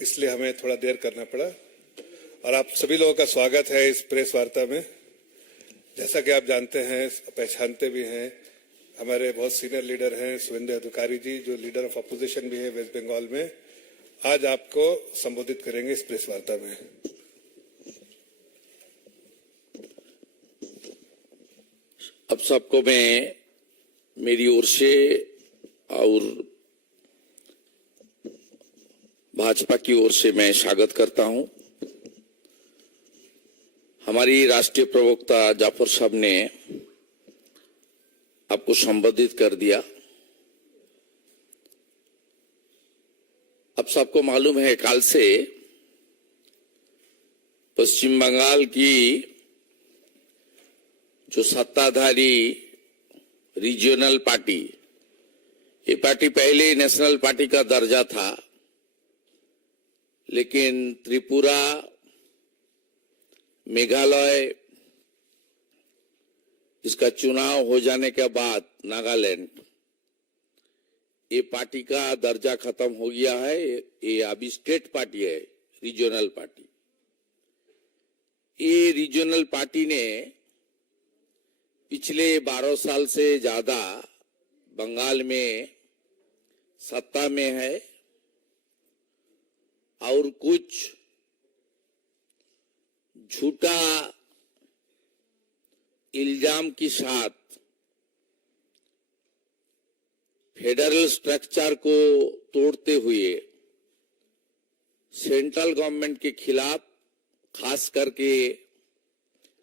इसलिए हमें थोड़ा देर करना पड़ा। और आप सभी लोगों का स्वागत है इस प्रेस वार्ता में। जैसा कि आप जानते हैं, पहचानते भी हैं, हमारे बहुत सीनियर लीडर हैं शुभेंदु अधिकारी जी, जो लीडर ऑफ अपोजिशन भी है वेस्ट बंगाल में, आज आपको संबोधित करेंगे इस प्रेस वार्ता में। अब सबको मैं मेरी ओर से और भाजपा की ओर से मैं स्वागत करता हूं। हमारी राष्ट्रीय प्रवक्ता जाफर साहब ने आपको संबोधित कर दिया। अब सबको मालूम है, काल से पश्चिम बंगाल की जो सत्ताधारी रीजनल पार्टी, ये पार्टी पहले नेशनल पार्टी का दर्जा था, लेकिन त्रिपुरा, मेघालय, इसका चुनाव हो जाने के बाद नागालैंड, ये पार्टी का दर्जा खत्म हो गया है। ये अभी स्टेट पार्टी है, रीजनल पार्टी। ये रीजनल पार्टी ने पिछले 12 साल से ज्यादा बंगाल में सत्ता में है और कुछ झूठा इल्जाम के साथ फेडरल स्ट्रक्चर को तोड़ते हुए सेंट्रल गवर्नमेंट के खिलाफ, खास करके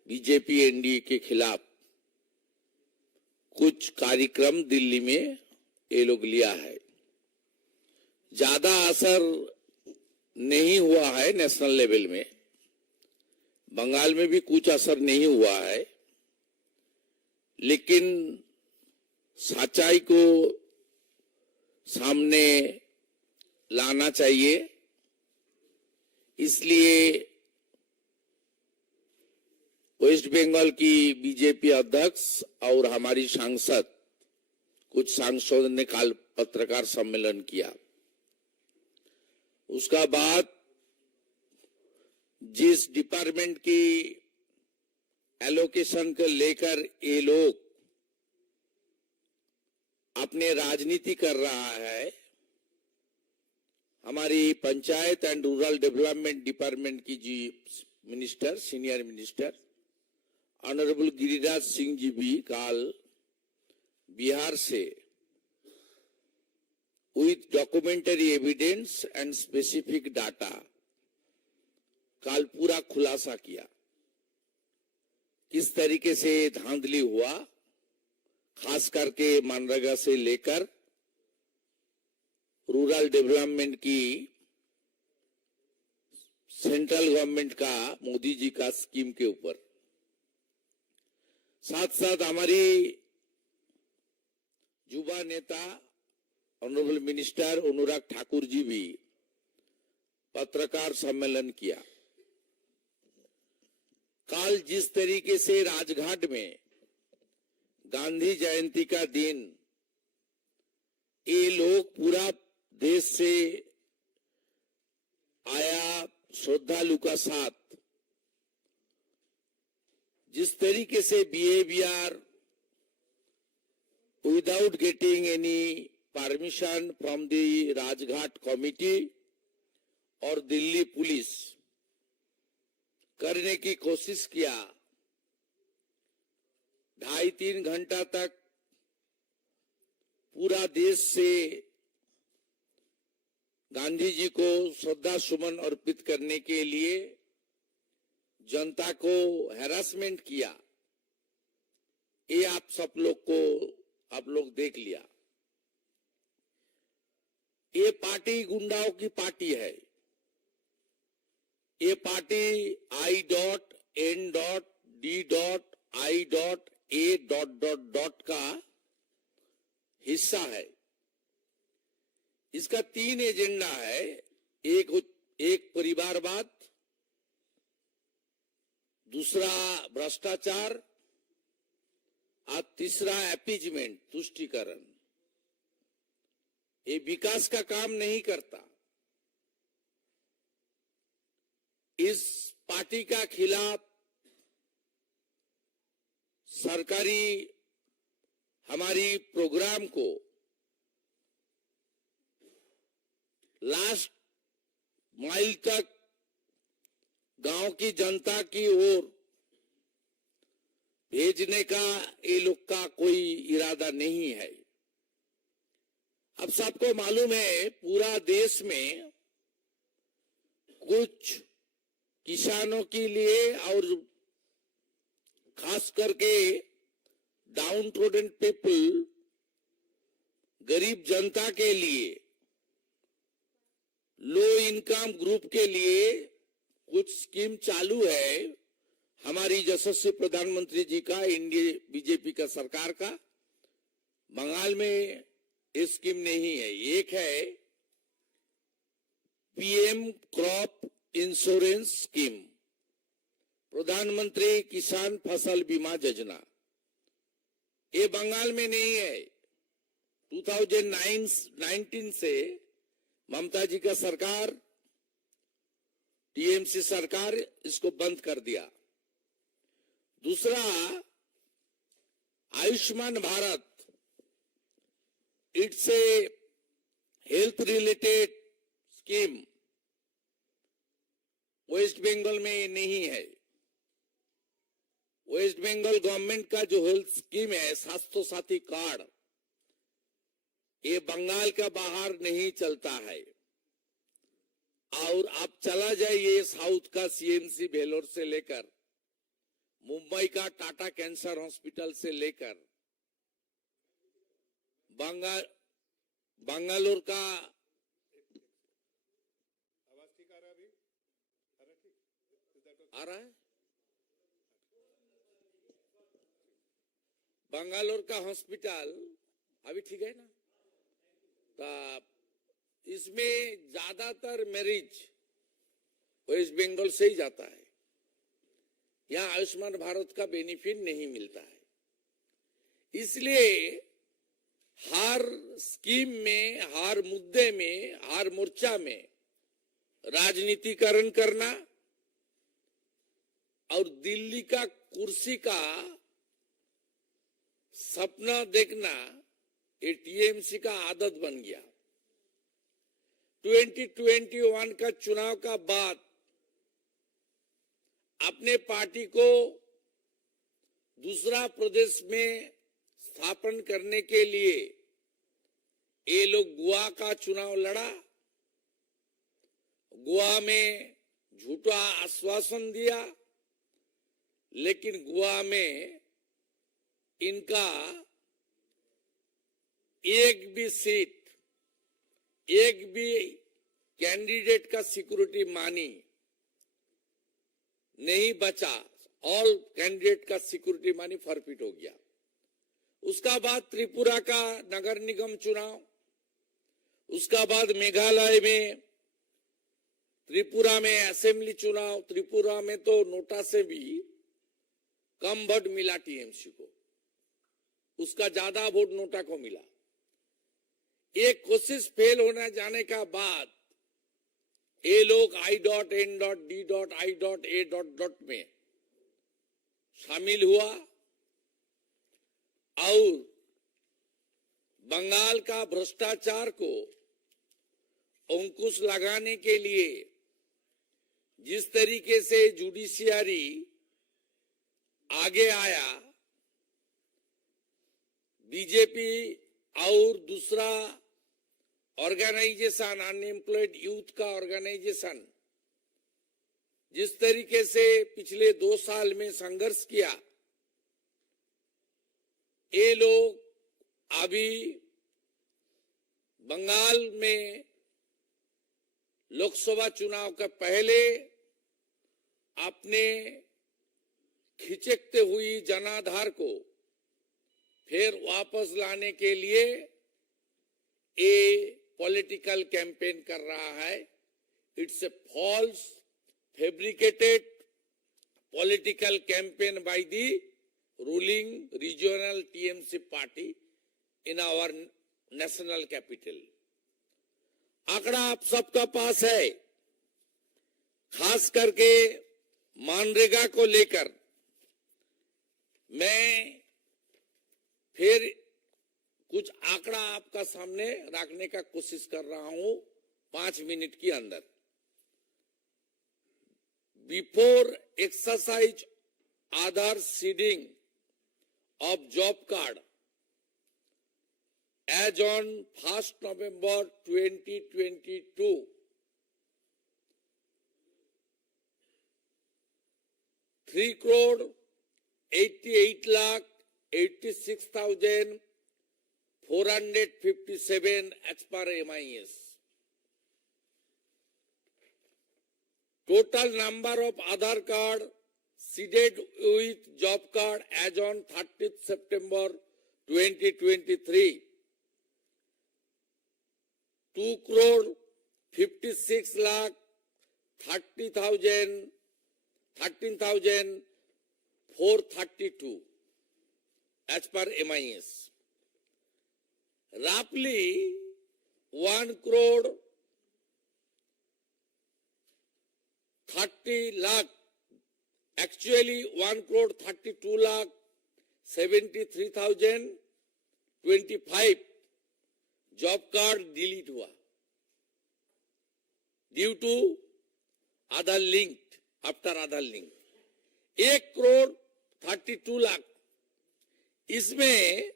बीजेपी एनडीए के खिलाफ कुछ कार्यक्रम दिल्ली में ये लोग लिया है। ज्यादा असर नहीं हुआ है नेशनल लेवल में, बंगाल में भी कुछ असर नहीं हुआ है, लेकिन सच्चाई को सामने लाना चाहिए। इसलिए वेस्ट बंगाल की बीजेपी अध्यक्ष और हमारी सांसद, कुछ सांसदों ने कल पत्रकार सम्मेलन किया। उसका बाद जिस डिपार्टमेंट की एलोकेशन को लेकर ये लोग अपने राजनीति कर रहा है, हमारी panchayat and rural development department की जी minister, senior minister honourable Giriraj Singh ji भी कल बिहार से with documentary evidence and specific data कल पूरा खुलासा किया, किस तरीके से धांधली हुआ, खास करके मनरेगा से लेकर रूरल डेवलपमेंट की सेंट्रल गवर्नमेंट का, मोदी जी का स्कीम के ऊपर। साथ साथ हमारी युवा नेता ऑनरेबल मिनिस्टर अनुराग ठाकुर जी भी पत्रकार सम्मेलन किया। कल जिस तरीके से राजघाट में गांधी जयंती का दिन ये लोग पूरा देश से आया श्रद्धालु का साथ जिस तरीके से behaviour without getting any permission from the Rajghat committee और दिल्ली पुलिस करने की कोशिश किया, 2.5-3 घंटा तक पूरा देश से गांधी जी को श्रद्धा सुमन अर्पित करने के लिए जनता को हैरासमेंट किया। ये आप सब लोग देख लिया। ये पार्टी गुंडाओं की पार्टी है। ये पार्टी I.N.D.I.A. का हिस्सा है। इसका 3 एजेंडा है, एक परिवारवाद, दूसरा भ्रष्टाचार और तीसरा अपीजमेंट, तुष्टीकरण। ये विकास का काम नहीं करता। इस पार्टी का खिलाफ सरकारी हमारी प्रोग्राम को लास्ट माइल तक गांव की जनता की ओर भेजने का ये लोग का कोई इरादा नहीं है। अब सबको मालूम है पूरा देश में कुछ किसानों के लिए और खास करके डाउन ट्रोडन पीपल, गरीब जनता के लिए, लो इनकम ग्रुप के लिए कुछ स्कीम चालू है हमारी यशस्वी प्रधानमंत्री जी का, इंडिया बीजेपी का सरकार का। बंगाल में ये स्कीम नहीं है। एक है पीएम क्रॉप इंश्योरेंस स्कीम, प्रधानमंत्री किसान फसल बीमा योजना। ये बंगाल में नहीं है। 2019 से ममता जी का सरकार, टीएमसी सरकार इसको बंद कर दिया। दूसरा Ayushman Bharat, it's a health related scheme. West Bengal में नहीं है। वेस्ट बंगाल गवर्नमेंट का जो हेल्थ स्कीम है, स्वास्थ्य साथी कार्ड, ये बंगाल का बाहर नहीं चलता है। और आप चला जाइए साउथ का सीएमसी भेलोर से लेकर, मुंबई का टाटा कैंसर हॉस्पिटल से लेकर, बंगालोर का आवाज ठीक आ रहा है? अभी आ रहा है? ठीक आ रहा है। बंगालोर का हॉस्पिटल अभी ठीक है ना? तो इसमें ज्यादातर मैरिज वेस्ट बंगाल से ही जाता है। यहाँ आयुष्मान भारत का बेनिफिट नहीं मिलता है। इसलिए हर स्कीम में, हर मुद्दे में, हर मोर्चा में राजनीतिकरण करना और दिल्ली का कुर्सी का सपना देखना, ये टीएमसी का आदत बन गया। 2021 का चुनाव का बाद अपने पार्टी को दूसरा प्रदेश में स्थापन करने के लिए ये लोग गोवा का चुनाव लड़ा। गोवा में झूठा आश्वासन दिया, लेकिन गोवा में इनका एक भी सीट, एक भी कैंडिडेट का सिक्योरिटी मानी नहीं बचा। ऑल कैंडिडेट का सिक्योरिटी मानी फॉरफिट हो गया। उसका बाद त्रिपुरा का नगर निगम चुनाव, उसका बाद मेघालय में, त्रिपुरा में असेंबली चुनाव। त्रिपुरा में तो नोटा से भी कम वोट मिला टीएमसी को, उसका ज्यादा वोट नोटा को मिला। एक कोशिश फेल होने जाने का बाद ये लोग I.N.D.I.A. में शामिल हुआ और बंगाल का भ्रष्टाचार को अंकुश लगाने के लिए जिस तरीके से जुडिशियरी आगे आया, बीजेपी और दूसरा ऑर्गेनाइजेशन, अनएम्प्लॉयड यूथ का ऑर्गेनाइजेशन, जिस तरीके से पिछले 2 साल में संघर्ष किया, ये लोग अभी बंगाल में लोकसभा चुनाव का पहले अपने खिचकते हुई जनाधार को फिर वापस लाने के लिए ये पॉलिटिकल कैंपेन कर रहा है। It's a false fabricated political campaign by the ruling regional TMC party in our national capital. आंकड़ा आप सबका पास है। खास करके मनरेगा को लेकर मैं फिर कुछ आंकड़ा आपका सामने रखने का कोशिश कर रहा हूं 5 मिनट के अंदर। Before exercise Aadhaar seeding of job card as on 1st November 2022, 3,88,86,457 as per MIS. Total number of Aadhaar card seeded with job card as on 30th September 2023, 2,56,13,432 as per MIS. Roughly 1,30,00,000, actually 1,32,73,025 job card delete हुआ due to Aadhaar link, after Aadhaar link. 1,32,00,000, इसमें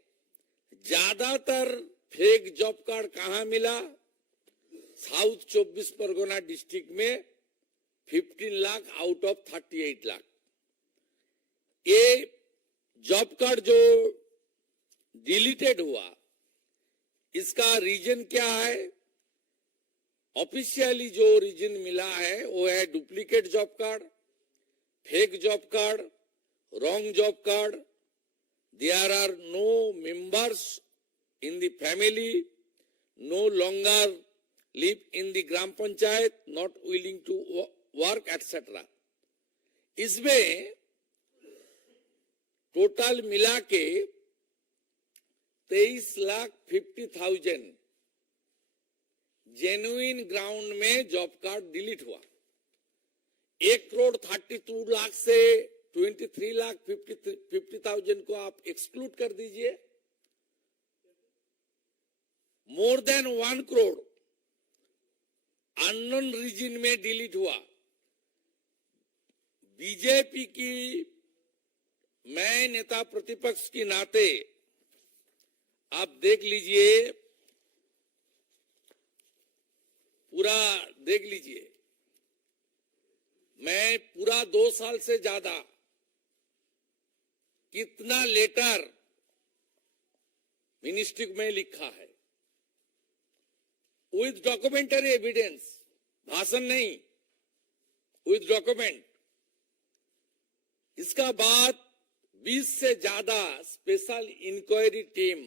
ज्यादातर fake job card कहां मिला? South 24 Pargana district में 15 lakh out of 38 lakh. ये job card जो deleted हुआ, इसका रीजन क्या है? ऑफिशियली जो रीजन मिला है वो है duplicate job card, fake job card, wrong job card, there are no members in the family, no longer live in the gram panchayat, not willing to work etcetera. इसमें टोटल मिला के 23,50,000 जेन्युइन ग्राउंड में job card delete हुआ। 1,32,00,000 से 23,50,000 को आप exclude कर दीजिए। More than 1 crore unknown reason में डिलीट हुआ। बीजेपी की मैं नेता प्रतिपक्ष के नाते आप देख लीजिए, पूरा देख लीजिए। मैं पूरा 2 साल से ज्यादा कितना लेटर मिनिस्ट्री में लिखा है विथ डॉक्यूमेंटरी एविडेंस, भाषण नहीं, विथ डॉक्यूमेंट। इसका बाद 20 से ज्यादा special inquiry team,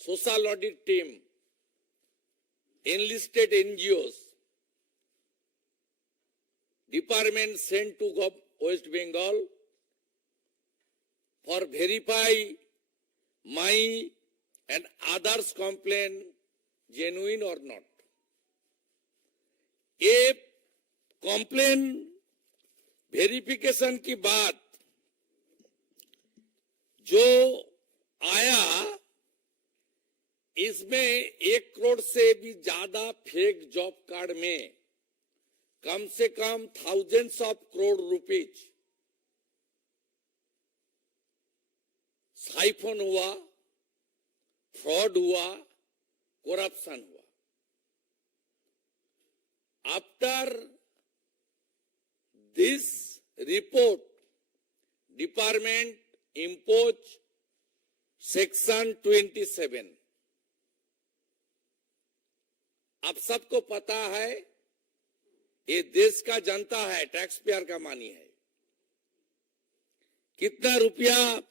social audit team, enlisted NGOs, department sent to West Bengal for verify my and others complaint genuine or not. ये complaint verification की बात जो आया, इसमें 1 करोड़ से भी ज्यादा फेक जॉब कार्ड में कम से कम thousands of crore rupees siphon हुआ, फ्रॉड हुआ, करप्शन हुआ। After this report, department impose section 27। आप सबको पता है ये देश का जनता है, टैक्स पेयर का मानी है। कितना रुपया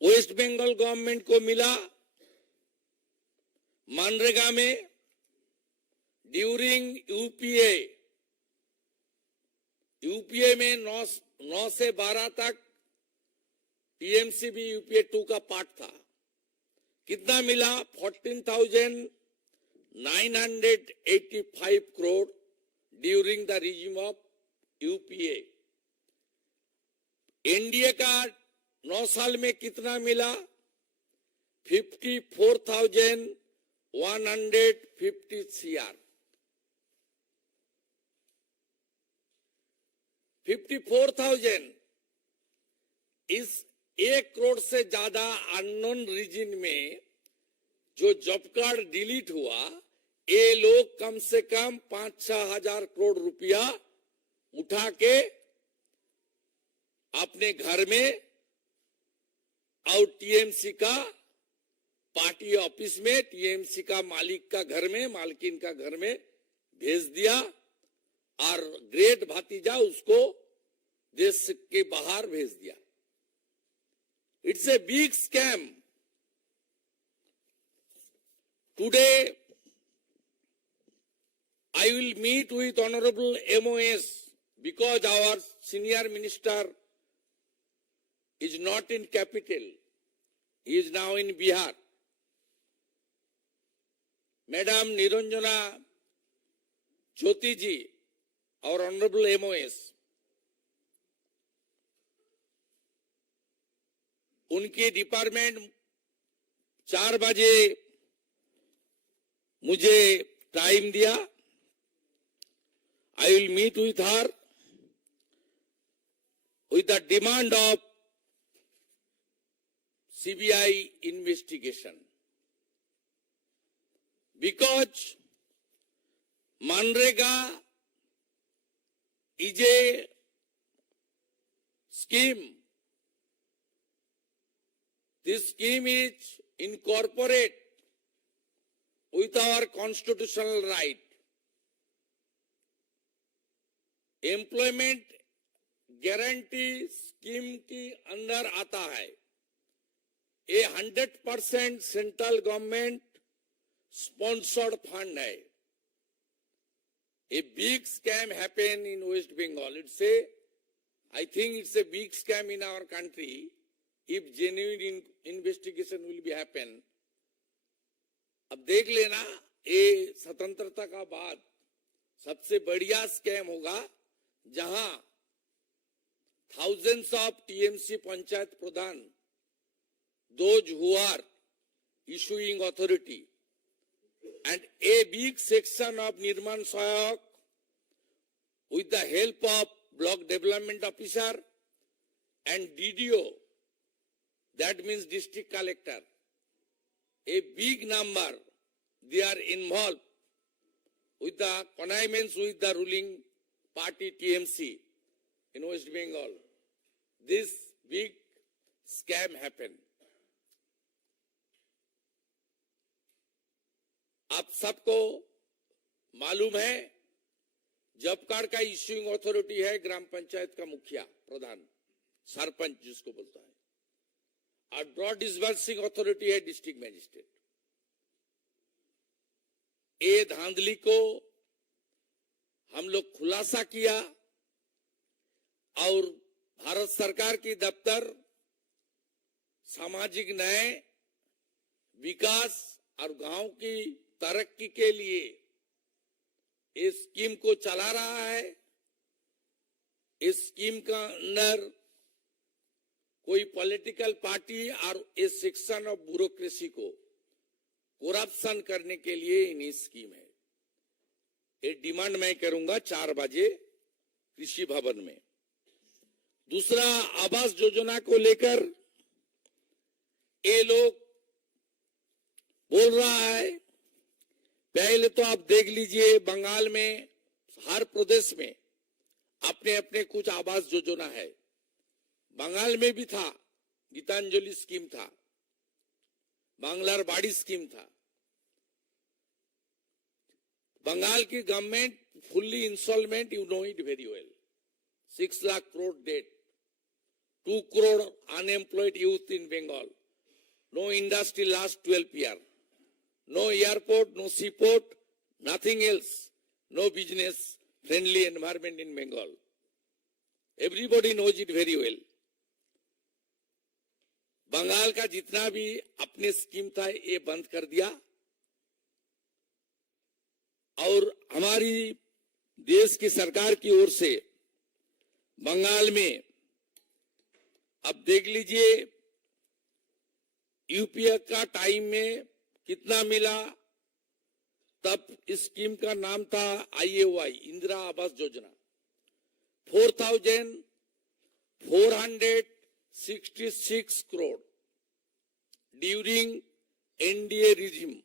वेस्ट बंगाल गवर्नमेंट को मिला मनरेगा में ड्यूरिंग यूपीए में 9 से 12 तक टीएमसी भी यूपीए 2 का पार्ट था। कितना मिला? 14,985 crore during the regime of UPA. NDA का 9 साल में कितना मिला? 54,150 CR। 54,000। इस 1 करोड़ से ज्यादा अननोन रीजन में जो जॉब कार्ड डिलीट हुआ, ये लोग कम से कम 5-6 हजार करोड़ रुपया उठा के अपने घर में और टीएमसी का पार्टी ऑफिस में, टीएमसी का मालिक का घर में, मालकिन का घर में भेज दिया और ग्रेट भतीजा उसको देश के बाहर भेज दिया। It's a big scam. Today I will meet with Honorable MOS because our senior minister is not in capital. He is now in Bihar. Madam Niranjana Jyoti ji, our Honorable MOS, उनके department 4 बजे मुझे time दिया। I will meet with her with the demand of CBI investigation, because Manrega is a scheme. This scheme is incorporate with our constitutional right. Employment guarantee scheme के अंदर आता है। ये 100% central government sponsored fund है। A big scam happen in west Bengal. I think it's a big scam in our country. If genuine investigation will be happen, अब देख लेना, ये स्वतंत्रता का बाद सबसे बढ़िया स्कैम होगा जहां thousands of TMC panchayat Pradhan, those who are issuing authority, and a big section of Nirman Sayak with the help of block development officer and DDO, that means district collector, a big number, they are involved with the connivance with the ruling party TMC in West Bengal. This big scam happened. आप सबको मालूम है, job card का issuing authority है ग्राम पंचायत का मुखिया, प्रधान, सरपंच जिसको बोलता है, और ब्रॉड डिसबर्सिंग अथॉरिटी है डिस्ट्रिक्ट मजिस्ट्रेट। ये धांधली को हम लोग खुलासा किया और भारत सरकार की दफ्तर सामाजिक न्याय, विकास और गांव की तरक्की के लिए इस स्कीम को चला रहा है। इस स्कीम का अंदर कोई पॉलिटिकल पार्टी और इस सेक्शन ऑफ ब्यूरोक्रेसी को करप्शन करने के लिए इन्हीं स्कीम है। ये डिमांड मैं करूंगा 4 बजे कृषि भवन में। दूसरा, आवास योजना को लेकर ये लोग बोल रहा है, पहले तो आप देख लीजिए, बंगाल में हर प्रदेश में अपने अपने कुछ आवास योजना है। बंगाल में भी था, गीतांजलि स्कीम था, बांग्लार बाड़ी स्कीम था। बंगाल की government fully instalment, you know it very well, 6 lakh crore debt, 2 crore unemployed youth in Bengal, no industry last 12 years, no airport, no seaport, nothing else, no business friendly environment in Bengal. Everybody knows it very well. Bengal का जितना भी अपने scheme था ये बंद कर दिया और हमारी देश की सरकार की ओर से बंगाल में अब देख लीजिए यूपीए का टाइम में कितना मिला। तब इस स्कीम का नाम था IAY, Indira Awas Yojana. 4,466 crore during NDA regime.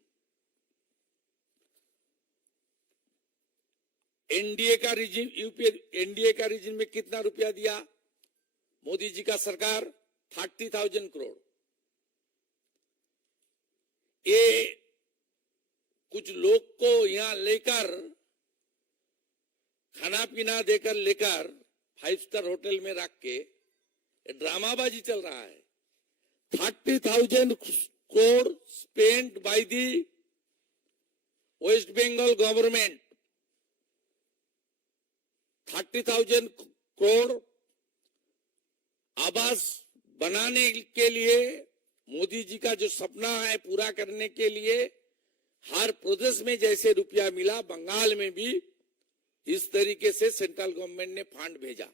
NDA का रिजिम, यूपीए एनडीए का रिजिम में कितना रुपया दिया मोदी जी का सरकार? 30,000 करोड़। ये कुछ लोग को यहां लेकर खाना पीना देकर लेकर 5 स्टार होटल में रख के ड्रामाबाजी चल रहा है। 30,000 crore spent by the west Bengal government. 30,000 crore आवास बनाने के लिए मोदी जी का जो सपना है पूरा करने के लिए हर प्रदेश में जैसे रुपया मिला, बंगाल में भी इस तरीके से सेंट्रल गवर्नमेंट ने फंड भेजा।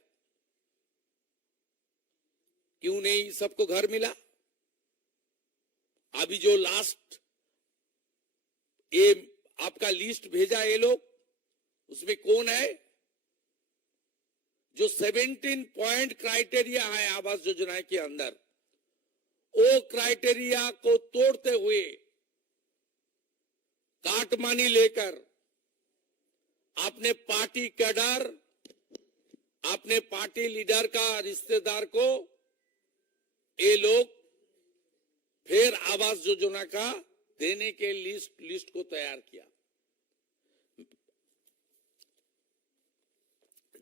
क्यों नहीं सबको घर मिला? अभी जो लास्ट ये आपका लिस्ट भेजा ये लोग, उसमें कौन है? जो 17 पॉइंट क्राइटेरिया है आवास योजना के अंदर, वो क्राइटेरिया को तोड़ते हुए काटमानी लेकर अपने पार्टी कैडर, अपने पार्टी लीडर का रिश्तेदार को ये लोग फिर आवास योजना का देने के लिस्ट को तैयार किया।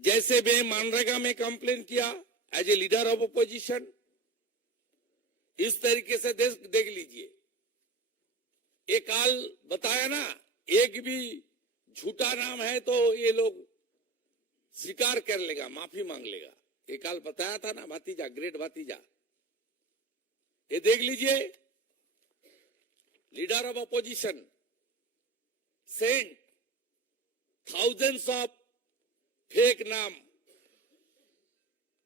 जैसे मैं मनरेगा में कंप्लेन किया as a leader of opposition, इस तरीके से देख लीजिए। एक काल बताया ना, एक भी झूठा नाम है तो ये लोग स्वीकार कर लेगा, माफी मांग लेगा। एक काल बताया था ना, भतीजा, ग्रेट भतीजा। ये देख लीजिए, leader of opposition sent thousands of fake नाम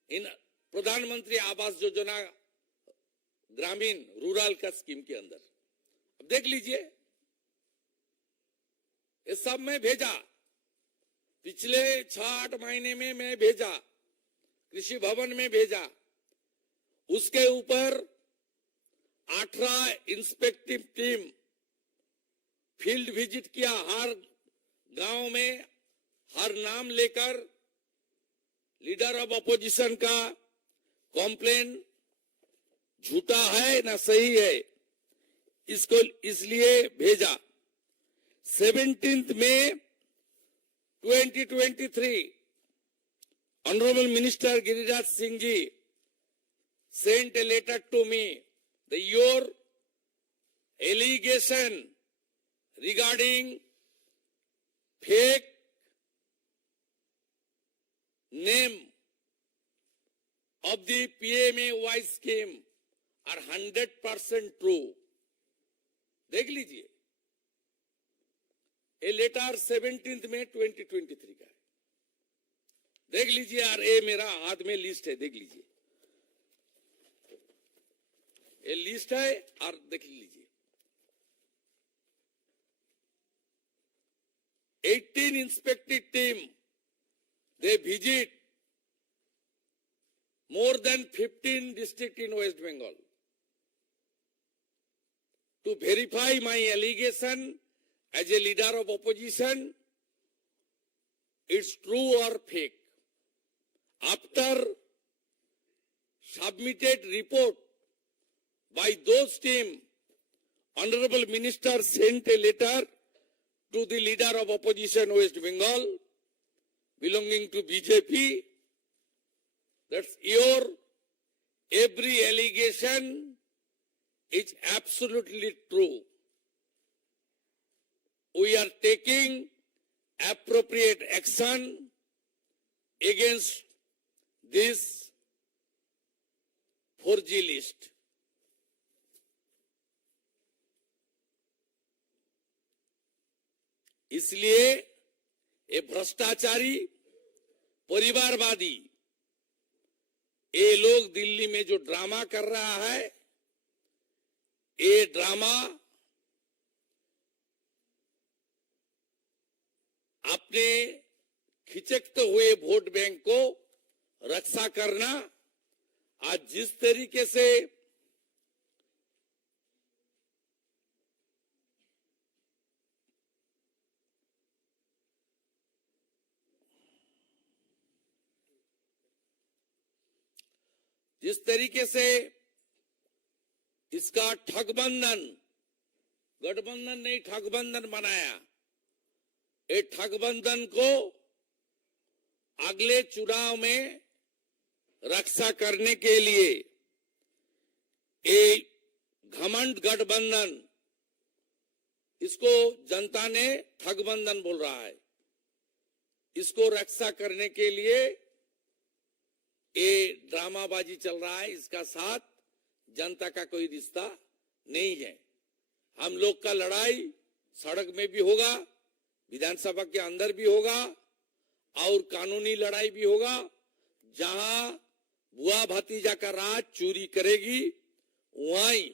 इन प्रधानमंत्री आवास योजना ग्रामीण रूरल का स्कीम के अंदर। अब देख लीजिए, ये सब मैं भेजा, पिछले 6-8 महीने में मैं भेजा, कृषि भवन में भेजा। उसके ऊपर 18 इंस्पेक्टिव टीम फील्ड विजिट किया, हर गांव में हर नाम लेकर लीडर ऑफ अपोजिशन का कॉम्प्लेन झूठा है ना सही है, इसको इसलिए भेजा। 17 मई 2023 honourable minister Giriraj Singh ji sent a letter to me that your allegation regarding fake name of the PMAY scheme are 100% true। देख लीजिए, ये लेटर 17 मई 2023 का है। देख लीजिए, और ये मेरा हाथ में लिस्ट है, देख लीजिए, ये लिस्ट है और देख लीजिए। 18 इंस्पेक्टिव team they visit more than 15 districts in West Bengal to verify my allegation as a leader of opposition, it's true or fake. After submitted report by those team, Honorable Minister sent a letter to the leader of opposition West Bengal belonging to BJP, that's your every allegation is absolutely true. We are taking appropriate action against this forgery list। इसलिए ये भ्रष्टाचारी परिवारवादी ये लोग दिल्ली में जो drama कर रहा है, ये ड्रामा अपने खिचकते हुए वोट बैंक को रक्षा करना, आज जिस तरीके से इसका गठबंधन नहीं ठगबंधन बनाया, ये ठगबंधन को अगले चुनाव में रक्षा करने के लिए एक घमंड गठबंधन, इसको जनता ने ठगबंधन बोल रहा है, इसको रक्षा करने के लिए ये ड्रामाबाजी चल रहा है। इसका साथ जनता का कोई रिश्ता नहीं है। हम लोग का लड़ाई सड़क में भी होगा, विधानसभा के अंदर भी होगा और कानूनी लड़ाई भी होगा। जहां बुआ भतीजा का राज चोरी करेगी वहीं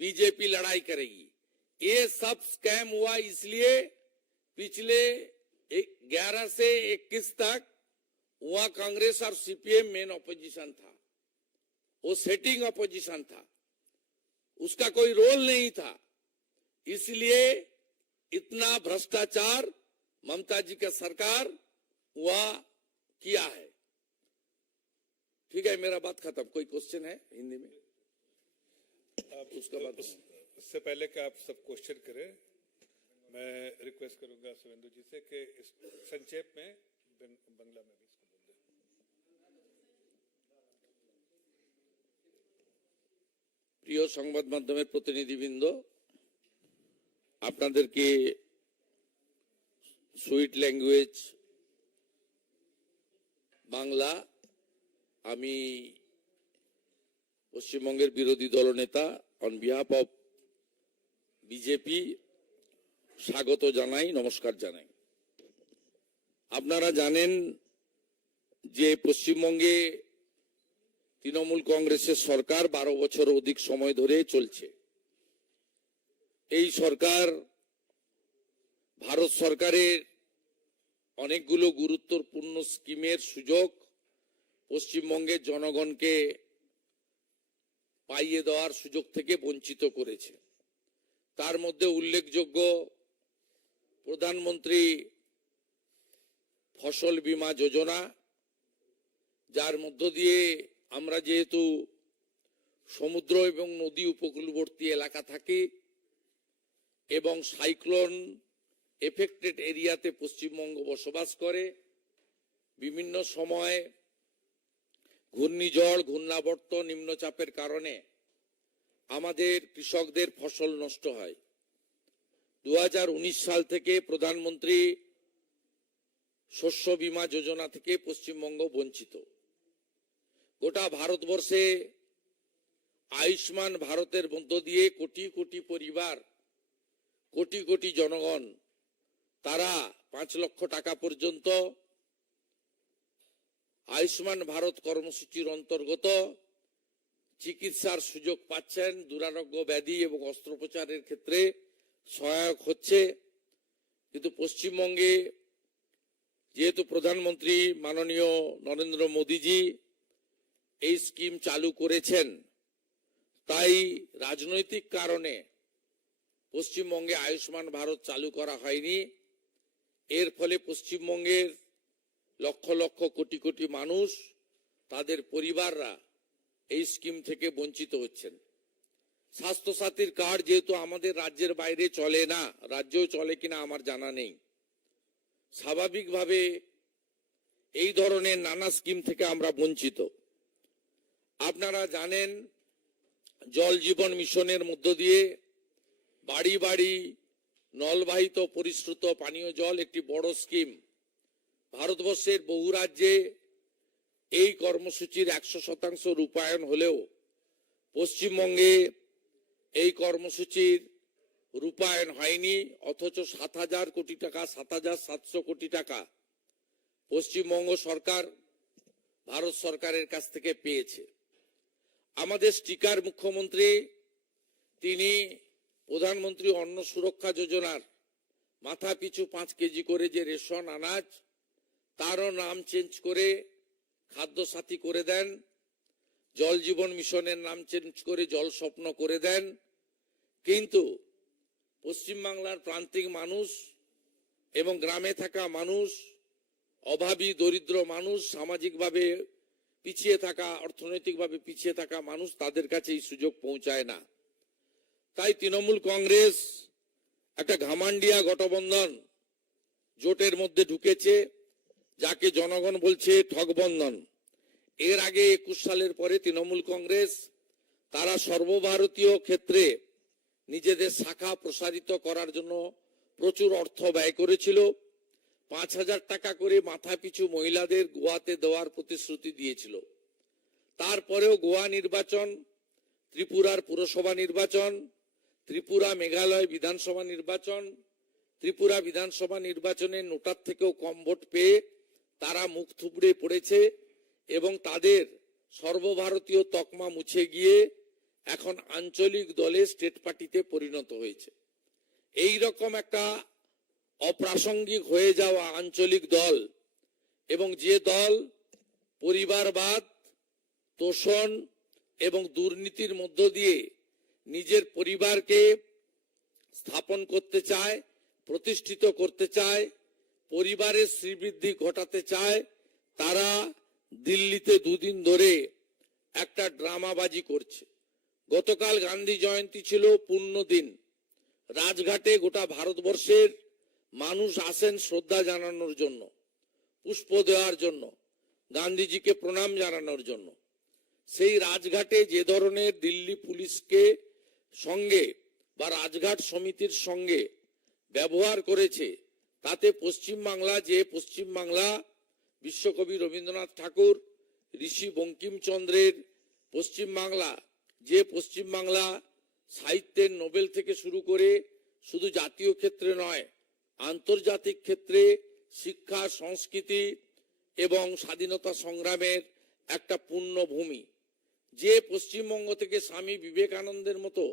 बीजेपी लड़ाई करेगी। ये सब स्कैम हुआ इसलिए पिछले 11 से 21 तक वहां कांग्रेस और सीपीएम मेन ऑपोजिशन था, वो सेटिंग ऑपोजिशन था, उसका कोई रोल नहीं था। इसलिए इतना भ्रष्टाचार ममता जी का सरकार वहां किया है। ठीक है, मेरा बात खत्म। कोई क्वेश्चन है हिंदी में? आप उसका बाद उससे पहले कि आप सब क्वेश्चन करें, मैं रिक्वेस्ट करूंगा सुवेंदु जी से कि इस संक्षेप में बांग्ला में भी इसको बोल दें। প্রিয় সংবাদ মাধ্যমের প্রতিনিধিবৃন্দ, আপনাদেরকে সুইট ল্যাঙ্গুয়েজ বাংলা আমি পশ্চিমবঙ্গের বিরোধী দলনেতা অন বিহাফ অফ বিজেপি স্বাগত জানাই, নমস্কার জানাই। আপনারা জানেন যে পশ্চিমবঙ্গে তৃণমূল কংগ্রেসের সরকার 12 বছর অধিক সময় ধরে চলছে। এই সরকার ভারত সরকারের অনেকগুলো গুরুত্বপূর্ণ স্কিমের সুযোগ পশ্চিমবঙ্গের জনগণকে পাইয়ে দেওয়ার সুযোগ থেকে বঞ্চিত করেছে। তার মধ্যে উল্লেখযোগ্য প্রধানমন্ত্রী ফসল বীমা যোজনা, যার মধ্য দিয়ে আমরা যেহেতু সমুদ্র এবং নদী উপকূলবর্তী এলাকা থাকি এবং সাইক্লোন এফেক্টেড এরিয়াতে পশ্চিমবঙ্গ বসবাস করে, বিভিন্ন সময় ঘূর্ণিঝড়, ঘূর্ণাবর্ত, নিম্নচাপের কারণে আমাদের কৃষকদের ফসল নষ্ট হয়। 2019 সাল থেকে প্রধানমন্ত্রী শস্য বীমা যোজনা থেকে পশ্চিমবঙ্গ বঞ্চিত। গোটা ভারতবর্ষে আয়ুষ্মান ভারতের মধ্য দিয়ে কোটি কোটি পরিবার, কোটি কোটি জনগণ তারা 5 লক্ষ টাকা পর্যন্ত আয়ুষ্মান ভারত কর্মসূচির অন্তর্গত চিকিৎসার সুযোগ পাচ্ছেন। দুরারোগ্য ব্যাধি এবং অস্ত্রোপচারের ক্ষেত্রে সহায়ক হচ্ছে। কিন্তু পশ্চিমবঙ্গে যেহেতু প্রধানমন্ত্রী মাননীয় নরেন্দ্র মোদীজি এই স্কিম চালু করেছেন, তাই রাজনৈতিক কারণে পশ্চিমবঙ্গে আয়ুষ্মান ভারত চালু করা হয়নি। এর ফলে পশ্চিমবঙ্গের লক্ষ লক্ষ কোটি কোটি মানুষ, তাদের পরিবাররা এই স্কিম থেকে বঞ্চিত হচ্ছেন। স্বাস্থ্যসাথীর কার্ড যেহেতু আমাদের রাজ্যের বাইরে চলে না, রাজ্যেও চলে কিনা আমার জানা নেই, স্বাভাবিকভাবে এই ধরনের নানা স্কিম থেকে আমরা বঞ্চিত। আপনারা জানেন জল জীবন মিশনের মধ্য দিয়ে বাড়ি বাড়ি নলবাহিত পরিশ্রুত পানীয় জল একটি বড় স্কিম। ভারতবর্ষের বহু রাজ্যে এই কর্মসূচির 100% রূপায়ণ হলেও পশ্চিমবঙ্গে এই কর্মসূচির রূপায়ণ হয়নি, অথচ 7,000 কোটি টাকা, 7,700 কোটি টাকা পশ্চিমবঙ্গ সরকার ভারত সরকারের কাছ থেকে পেয়েছে। আমাদের স্টিকার মুখ্যমন্ত্রী তিনি প্রধানমন্ত্রী অন্ন সুরক্ষা যোজনার মাথা পিছু 5 কেজি করে যে রেশন আনাজ, তারও নাম চেঞ্জ করে খাদ্য সাথী করে দেন, জল জীবন মিশনের নাম চেঞ্জ করে জল স্বপ্ন করে দেন। কিন্তু পশ্চিমবাংলার প্রান্তিক মানুষ এবং গ্রামে থাকা মানুষ, অভাবী দরিদ্র মানুষ, সামাজিকভাবে পিছিয়ে থাকা, অর্থনৈতিকভাবে পিছিয়ে থাকা মানুষ, তাদের কাছে এই সুযোগ পৌঁছায় না। তাই তৃণমূল কংগ্রেস একটা ঘামান্ডিয়া গঠবন্ধন জোটের মধ্যে ঢুকেছে, যাকে জনগণ বলছে ঠগবন্ধন। এর আগে 21 সালের পরে তৃণমূল কংগ্রেস তারা সর্বভারতীয় ক্ষেত্রে নিজেদের শাখা প্রসারিত করার জন্য প্রচুর অর্থ ব্যয় করেছিল। 5,000 টাকা করে মাথা পিছু মহিলাদের গোয়াতে দেওয়ার প্রতিশ্রুতি দিয়েছিল। তারপরেও গোয়া নির্বাচন, ত্রিপুরার পুরসভা নির্বাচন, ত্রিপুরা মেঘালয় বিধানসভা নির্বাচন, ত্রিপুরা বিধানসভা নির্বাচনে নোটার থেকেও কম ভোট পেয়ে তারা মুখ থুবড়ে পড়েছে এবং তাদের সর্বভারতীয় তকমা মুছে গিয়ে এখন আঞ্চলিক দলে স্টেট পার্টিতে পরিণত হয়েছে। এই রকম একটা অপ্রাসঙ্গিক হয়ে যাওয়া আঞ্চলিক দল, এবং যে দল পরিবারবাদ, তোষণ এবং দুর্নীতির মধ্য দিয়ে নিজের পরিবারকে স্থাপন করতে চায়, প্রতিষ্ঠিত করতে চায়, পরিবারের শ্রীবৃদ্ধি ঘটাতে চায়, তারা দিল্লিতে দুদিন ধরে একটা ড্রামাবাজি করছে। গতকাল গান্ধী জয়ন্তী ছিল, পূর্ণ দিন। রাজঘাটে গোটা ভারতবর্ষের মানুষ আসেন শ্রদ্ধা জানানোর জন্য, পুষ্প দেওয়ার জন্য, গান্ধীজিকে প্রণাম জানানোর জন্য। সেই রাজঘাটে যে ধরনের দিল্লি পুলিশকে সঙ্গে বা রাজঘাট সমিতির সঙ্গে ব্যবহার করেছে, তাতে পশ্চিমবাংলা বিশ্বকবি রবীন্দ্রনাথ ঠাকুর, ঋষি বঙ্কিমচন্দ্রের পশ্চিমবাংলা, যে পশ্চিমবাংলা সাহিত্যের নোবেল থেকে শুরু করে শুধু জাতীয় ক্ষেত্রে নয়, আন্তর্জাতিক ক্ষেত্রে শিক্ষা, সংস্কৃতি এবং স্বাধীনতা সংগ্রামের একটা পূর্ণভূমি, যে পশ্চিমবঙ্গ থেকে স্বামী বিবেকানন্দের মতো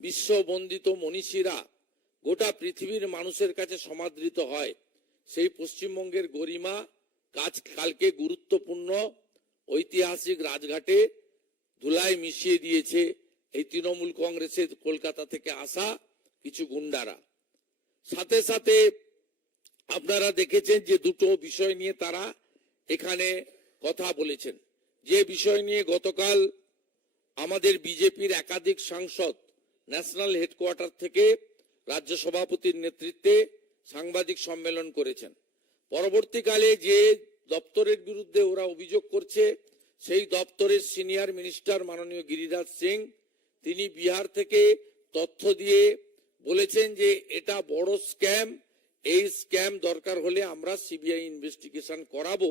বিশ্ববন্দিত মনীষীরা গোটা পৃথিবীর মানুষের কাছে সমাদৃত হয়, সেই পশ্চিমবঙ্গের গরিমা কালকে গুরুত্বপূর্ণ ঐতিহাসিক রাজঘাটে ধুলায় মিশিয়ে দিয়েছে এই তৃণমূল কংগ্রেসের কলকাতা থেকে আসা কিছু গুন্ডারা। সাথে সাথে আপনারা দেখেছেন যে দুটো বিষয় নিয়ে তারা এখানে কথা বলেছেন। যে বিষয় নিয়ে গতকাল আমাদের বিজেপির একাধিক সাংসদ ন্যাশনাল হেডকোয়ার্টার থেকে রাজ্য সভাপতির নেতৃত্বে সাংবাদিক সম্মেলন করেছেন। পরবর্তীকালে যে দপ্তরের বিরুদ্ধে ওরা অভিযোগ করছে, সেই দপ্তরের সিনিয়র মিনিস্টার মাননীয় গিরিরাজ সিং, তিনি বিহার থেকে তথ্য দিয়ে বলেছেন যে এটা বড় স্ক্যাম, এই স্ক্যাম দরকার হলে আমরা সিবিআই ইনভেস্টিগেশন করাবো,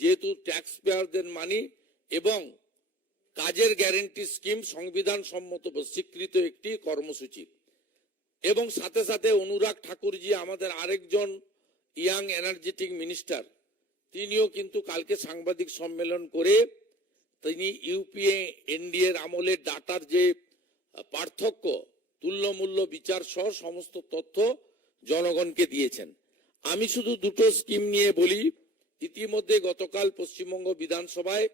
যেহেতু ট্যাক্স পেয়ারদের মানি এবং কাজের গ্যারান্টি স্কিম সংবিধান সম্মত স্বীকৃত একটি কর্মসূচি। এবং সাথে সাথে অনুরাগ ঠাকুরজি, আমাদের আরেকজন ইয়াং এনার্জেটিক মিনিস্টার, তিনিও কিন্তু কালকে সাংবাদিক সম্মেলন করে তিনি ইউপিএ এনডিএর আমলের ডাটার যে পার্থক্য, তুল্যমূল্য বিচার সহ সমস্ত তথ্য জনগণকে দিয়েছেন। আমি শুধু দুটো স্কিম নিয়ে বলি। ইতিমধ্যে গতকাল পশ্চিমবঙ্গ বিধানসভায়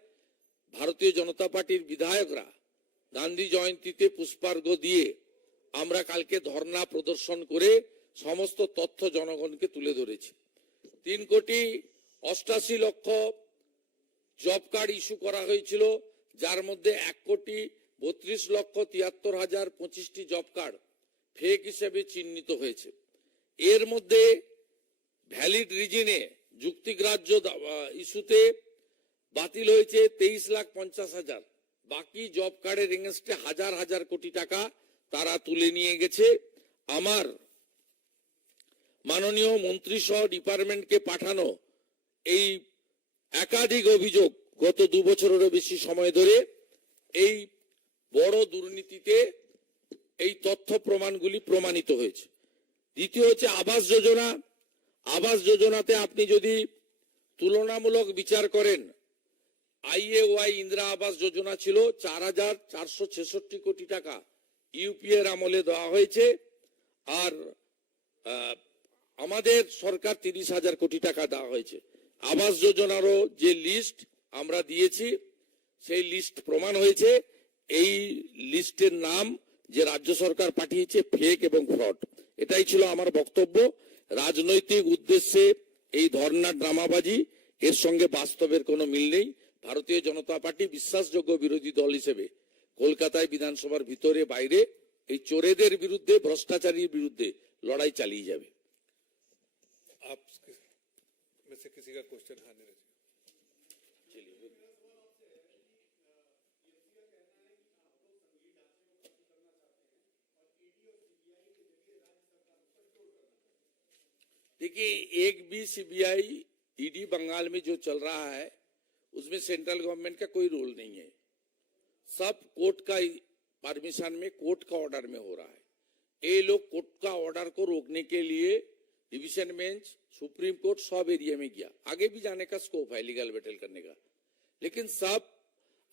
ভারতীয় জনতা পার্টির বিধায়করা গান্ধী জয়ন্তীতে পুষ্পার্ঘ দিয়ে আমরা কালকে ধর্ণা প্রদর্শন করে সমস্ত তথ্য জনগণকে তুলে ধরেছি। 3,88,00,000 জব কার্ড ইস্যু করা হয়েছিল, যার মধ্যে 1,32,73,025টি জব কার্ড ফেক হিসেবে চিহ্নিত হয়েছে। এর মধ্যে ভ্যালিড রিজনে যুক্তিগ্রাহ্য ইস্যুতে বাতিল হয়েছে 23,50,000। বাকি জব কার্ডের এগেইনস্টে হাজার হাজার কোটি টাকা তারা তুলে নিয়ে গেছে। আমার মাননীয় মন্ত্রী সহ ডিপার্টমেন্টকে পাঠানো এই একাধিক অভিযোগ গত 2 বছরেরও বেশি সময় ধরে এই বড় দুর্নীতিতে এই তথ্য প্রমাণগুলি প্রমাণিত হয়েছে। দ্বিতীয় হচ্ছে আবাস যোজনা। আবাস যোজনাতে আপনি যদি তুলনামূলক বিচার করেন, আইএওয়াই ইন্দিরা আবাস যোজনা ছিল 4,466 কোটি টাকা ইউপিএ এর আমলে দেওয়া হয়েছে, আর আমাদের সরকার 30,000 কোটি টাকা দেওয়া হয়েছে। আবাস যোজনারও যে লিস্ট আমরা দিয়েছি সেই লিস্ট প্রমাণ হয়েছে। এই লিস্টের নাম যে রাজ্য সরকার পাঠিয়েছে ফেক এবং ফ্রড। এটাই ছিল আমার বক্তব্য। রাজনৈতিক উদ্দেশ্যে এই ধর্ণা ড্রামাবাজি, এর সঙ্গে বাস্তবের কোনো মিল নেই। ভারতীয় জনতা পার্টি বিশ্বাসযোগ্য বিরোধী দল হিসেবে কলকাতায় বিধানসভার ভিতরে বাইরে এই চোরেদের বিরুদ্ধে, ভ্রষ্টাচারীর বিরুদ্ধে লড়াই চালিয়ে যাবে। आप में से किसी का क्वेश्चन? हाँ नीरज। देखिए, एक भी सीबीआई ईडी बंगाल में जो चल रहा है उसमें सेंट्रल गवर्नमेंट का कोई रोल नहीं है। सब कोर्ट का परमिशन में, कोर्ट का ऑर्डर में हो रहा है। ये लोग कोर्ट का ऑर्डर को रोकने के लिए डिवीजन बेंच, सुप्रीम कोर्ट सब एरिया में गया। आगे भी जाने का स्कोप है लीगल बैटल करने का, लेकिन सब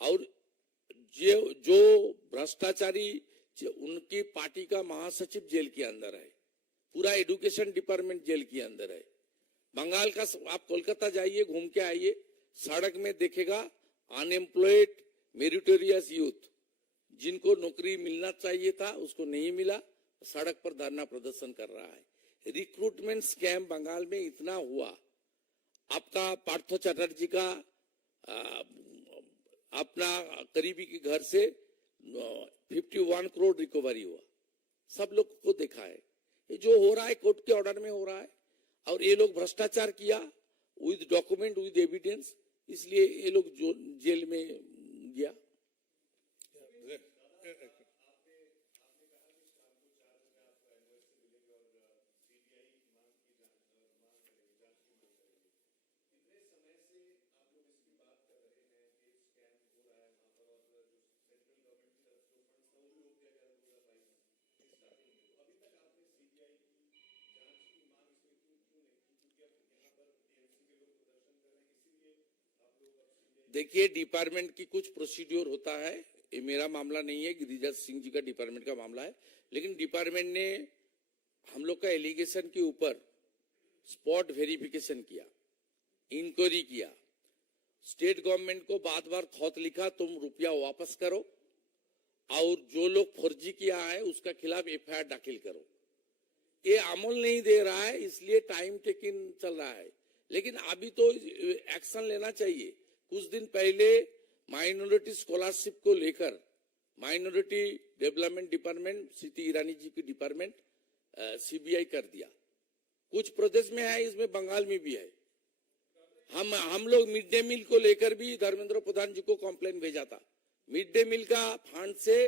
और जो भ्रष्टाचारी, उनकी पार्टी का महासचिव जेल के अंदर है, पूरा एजुकेशन डिपार्टमेंट जेल के अंदर है। बंगाल का आप कोलकाता जाइए, घूम के आइए, सड़क में देखेगा अनएम्प्लॉयड मेरिटोरियस यूथ, जिनको नौकरी मिलना चाहिए था उसको नहीं मिला, सड़क पर धरना प्रदर्शन कर रहा है। रिक्रूटमेंट स्कैम बंगाल में इतना हुआ। आपका पार्थो चैटर्जी का अपना करीबी के घर से 51 करोड़ रिकवरी हुआ, सब लोग को देखा है। ये जो हो रहा है कोर्ट के ऑर्डर में हो रहा है, और ये लोग भ्रष्टाचार किया विद डॉक्यूमेंट, विद एविडेंस, इसलिए ये लोग जो जेल में गया। देखिए, डिपार्टमेंट की कुछ प्रोसीड्योर होता है, ये मेरा मामला नहीं है, गिरिराज सिंह जी का डिपार्टमेंट का मामला है। लेकिन डिपार्टमेंट ने हम लोग का एलिगेशन के ऊपर स्पॉट वेरिफिकेशन किया, इंक्वायरी किया, स्टेट गवर्नमेंट को बार खत लिखा तुम रुपया वापस करो, और जो लोग फर्जी किया है उसका खिलाफ एफआईआर दाखिल करो। ये अमल नहीं दे रहा है, इसलिए टाइम टेकिंग चल रहा है। लेकिन अभी तो एक्शन लेना चाहिए। कुछ दिन पहले माइनॉरिटी स्कॉलरशिप को लेकर minority development department, Smriti Irani ji की डिपार्टमेंट सीबीआई कर दिया। कुछ प्रदेश में है, इसमें बंगाल में भी है। हम लोग मिड डे मील को लेकर भी धर्मेंद्र प्रधान जी को कंप्लेन भेजा था। मिड डे मील का फंड से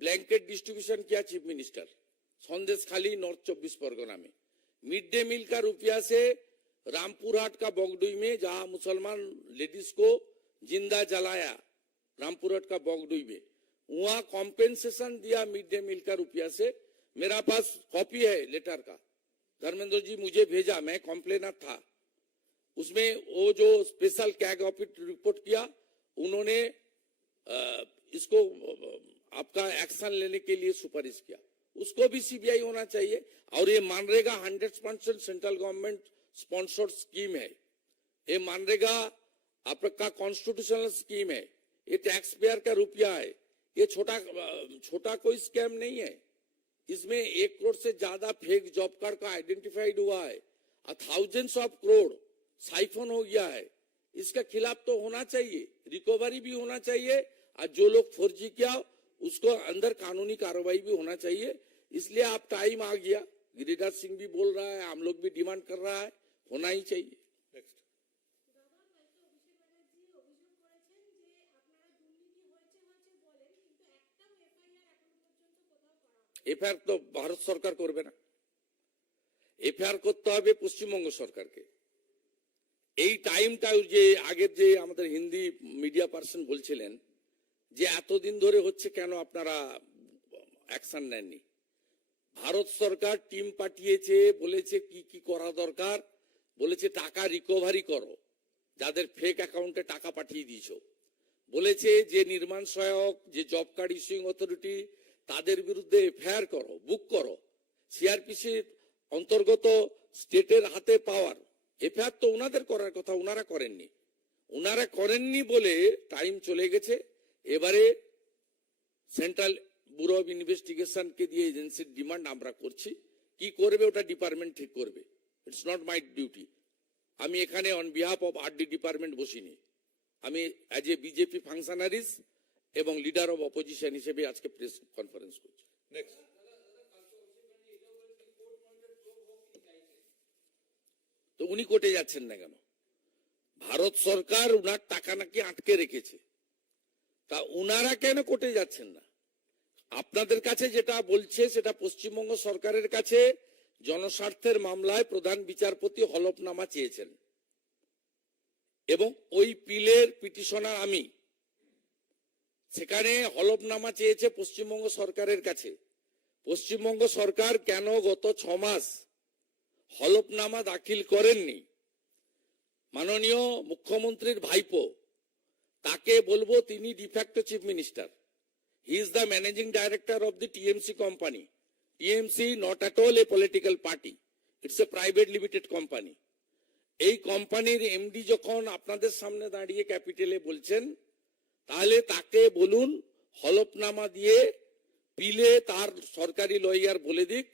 ब्लैंकेट डिस्ट्रीब्यूशन किया चीफ मिनिस्टर, संदेश खाली नॉर्थ 24 परगना में। मिड डे मील का रुपया से रामपुरहाट का बगडुई में, जहां मुसलमान लेडीज को जिंदा जलाया, रामपुरहाट का बगडुई में, वहां कॉम्पेंसेशन दिया मिड डे मील का रुपया से। मेरा पास कॉपी है लेटर का, धर्मेंद्र जी मुझे भेजा, मैं कंप्लेनर था। उसमें वो जो स्पेशल कैग ऑफिस रिपोर्ट किया, उन्होंने इसको आपका एक्शन लेने के लिए सुपारिश किया। उसको भी सीबीआई होना चाहिए। और ये MNREGA 100% central government sponsored scheme है। ये मनरेगा आपका कॉन्स्टिट्यूशनल स्कीम है, ये टैक्स पेयर का रुपया है। ये छोटा कोई स्कैम नहीं है। इसमें 1 करोड़ से ज्यादा फेक जॉब कार्ड का आइडेंटिफाइड हुआ है, थाउजेंड्स ऑफ करोड़ साइफन हो गया है। इसके खिलाफ तो होना चाहिए, रिकवरी भी होना चाहिए, और जो लोग फर्जी किया उसको अंदर कानूनी कार्रवाई भी होना चाहिए। इसलिए आप टाइम आ गया, गिरिराज सिंह भी बोल रहा है, हम लोग भी डिमांड कर रहा है, होना ही चाहिए। এফআইআর তো ভারত সরকার করবে না, এফআইআর করতে হবে পশ্চিমবঙ্গ সরকারকে। এই টাইমটা যে আগের যে আমাদের হিন্দি মিডিয়া পার্সন বলছিলেন যে এতদিন ধরে হচ্ছে কেন আপনারা অ্যাকশন নেননি। ভারত সরকার টিম পাঠিয়েছে, বলেছে কি কি করা দরকার, বলেছে টাকা রিকভারি করো, যাদের ফেক অ্যাকাউন্টে টাকা পাঠিয়ে দিয়েছো, বলেছে যে নির্মাণ সহায়ক, যে জব কার্ড ইস্যুইং অথরিটি, তাদের বিরুদ্ধে এফআইআর করো, বুক করো। সিআরপিসির অন্তর্গত স্টেটের হাতে পাওয়ার, এফআইআর তো ওনাদের করার কথা, ওনারা করেননি। ওনারা করেননি বলে টাইম চলে গেছে। এবারে সেন্ট্রাল ব্যুরো অফ ইনভেস্টিগেশনকে দিয়ে এজেন্সির ডিমান্ড আমরা করছি। কি করবে ওটা ডিপার্টমেন্ট ঠিক করবে, ইটস নট মাই ডিউটি। আমি এখানে on behalf of RD department বসিনি, আমি অ্যাজ এ বিজেপি ফাংশনারিজ এবং লিডার অফ অপোজিশন হিসেবে আজকে প্রেস কনফারেন্স করছি। নেক্সট, তো উনি কোর্টে যাচ্ছেন না কেন? ভারত সরকার উনার টাকা নাকি আটকে রেখেছে, তা উনারা কেন কোর্টে যাচ্ছেন না? আপনাদের কাছে যেটা বলছে সেটা পশ্চিমবঙ্গ সরকারের কাছে জনস্বার্থের মামলায় প্রধান বিচারপতি হলফনামা চেয়েছেন এবং ওই পিলের পিটিশনার আমি। সেখানে হলফনামা চেয়েছে পশ্চিমবঙ্গ সরকারের কাছে। পশ্চিমবঙ্গ সরকার কেন গত 6 মাস হলফনামা দাখিল করেননি? মাননীয় মুখ্যমন্ত্রীর ভাইপো, তাকে বলবো, তিনি de facto chief minister, he is the managing director of the TMC company. TMC not at all a political party, it's a private limited company. এই কোম্পানির এমডি যখন আপনাদের সামনে দাঁড়িয়ে ক্যাপিটালে বলছেন, তাহলে তাকে বলুন হলফনামা দিয়ে পিলে তার সরকারি লয়ার বলে দিক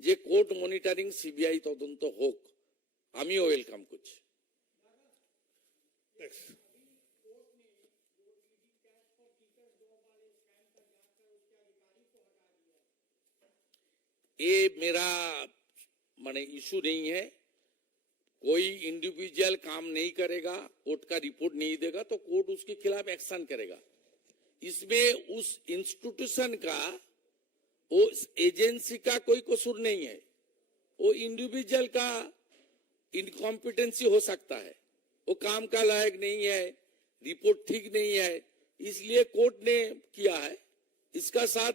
যে কোর্ট মনিটরিং সিবিআই তদন্ত হোক। আমিও ওয়েলকাম করছি। নেক্সট, ये मेरा माने इशू नहीं है। कोई इंडिविजुअल काम नहीं करेगा, कोर्ट का रिपोर्ट नहीं देगा तो कोर्ट उसके खिलाफ एक्शन करेगा। इसमें उस इंस्टीट्यूशन का, उस एजेंसी का कोई कसूर नहीं है। वो इंडिविजुअल का इनकॉम्पिटेंसी हो सकता है, वो काम का लायक नहीं है, रिपोर्ट ठीक नहीं है, इसलिए कोर्ट ने किया है। इसका साथ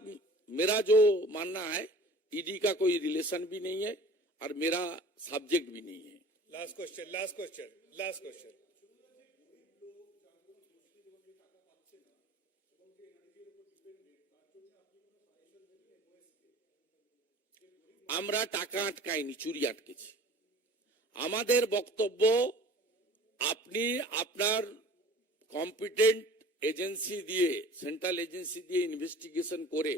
मेरा जो मानना है, ईडी का कोई रिलेशन भी नहीं है और मेरा सब्जेक्ट भी नहीं है। Last question, last question, last question. আমরা টাকা আটকাইনি, চুরি আটকেছি। আমাদের বক্তব্য, আপনি আপনার কম্পিটেন্ট এজেন্সি দিয়ে, সেন্ট্রাল এজেন্সি দিয়ে ইনভেস্টিগেশন করে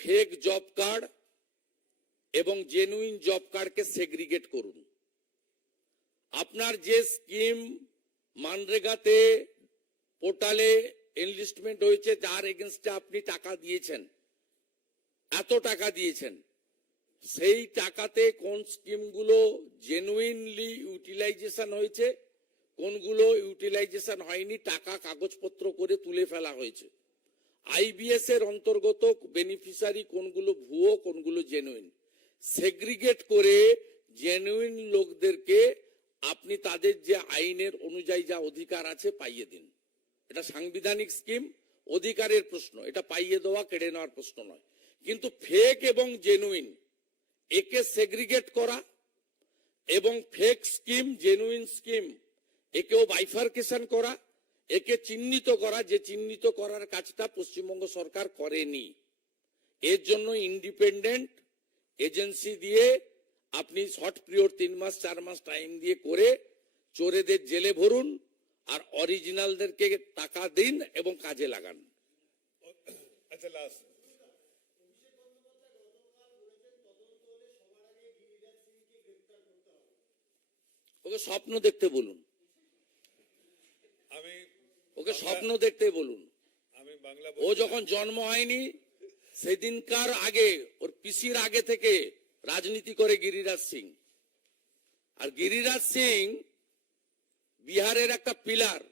ফেক জব কার্ড এবং জেনুইন জব কার্ডকে সেগ্রিগেট করুন। আপনার যে স্কিম মানরেগাতে পোর্টালে এনলিস্টমেন্ট হয়েছে, যার এগেনস্টে আপনি টাকা দিয়েছেন, এত টাকা দিয়েছেন, সেই টাকাতে কোন স্কিমগুলো জেনুইনলি ইউটিলাইজেশন হয়েছে, কোনগুলো ইউটিলাইজেশন হয়নি, টাকা কাগজপত্র করে তুলে ফেলা হয়েছে, আইবিএস এর অন্তর্গত বেনিফিশিয়ারি কোনগুলো ভুয়ো, কোনগুলো জেনুইন, সেগ্রিগেট করে জেনুইন লোকদেরকে আপনি তাদের যে আইনের অনুযায়ী যা অধিকার আছে পাইয়ে দিন। এটা সাংবিধানিক স্কিম, অধিকারের প্রশ্ন, এটা পাইয়ে দেওয়া, কেড়ে নেওয়ার প্রশ্ন নয়। কিন্তু ফেক এবং জেনুইন একে সেগ্রিগেট করা এবং ফেক স্কিম জেনুইন স্কিম একেও বাইফার্কেশন করা, একে চিহ্নিত করা, যে চিহ্নিত করার কাজটা পশ্চিমবঙ্গ সরকার করেনি। এর জন্য ইন্ডিপেন্ডেন্ট এজেন্সি দিয়ে আপনি শর্ট পিরিয়ড 3 মাস 4 মাস টাইম দিয়ে করে চোরেদের জেলে ভরুন আর অরিজিনালদেরকে টাকা দিন এবং কাজে লাগান। আচ্ছা, লাস্ট, ওকে স্বপ্ন দেখতে বলুন, আমি ওকে স্বপ্ন দেখতে বলুন। আমি বাংলা ও যখন জন্ম হয়নি সেদিনকার আগে, ওর পিসির আগে থেকে রাজনীতি করে গিরিরাজ সিং। আর গিরিরাজ সিং বিহারের একটা পিলার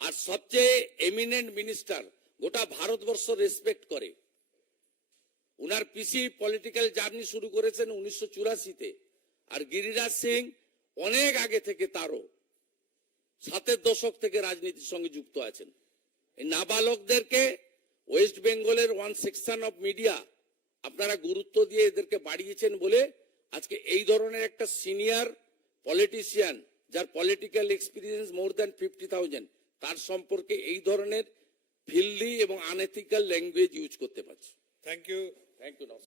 আর সবচেয়ে এমিনেন্ট মিনিস্টার, গোটা ভারতবর্ষ রেসপেক্ট করে। উনার পিসি পলিটিক্যাল জার্নি শুরু করেছেন 1984-তে, আর গিরিরাজ সিং অনেক আগে থেকে, তারও 7-এর দশক থেকে রাজনীতির সঙ্গে যুক্ত আছেন। এই নাবালকদেরকে ওয়েস্ট বেঙ্গলের ওয়ান সেকশন অফ মিডিয়া আপনারা গুরুত্ব দিয়ে এদেরকে বাড়িয়েছেন বলে আজকে এই ধরনের একটা সিনিয়র পলিটিশিয়ান যার পলিটিক্যাল এক্সপিরিয়েন্স মোর দ্যান 50,000 তার সম্পর্কে এই ধরনের ফিল্ডি এবং আনএথিক্যাল ল্যাঙ্গুয়েজ ইউজ করতে পারছে। Thank you. Thank you.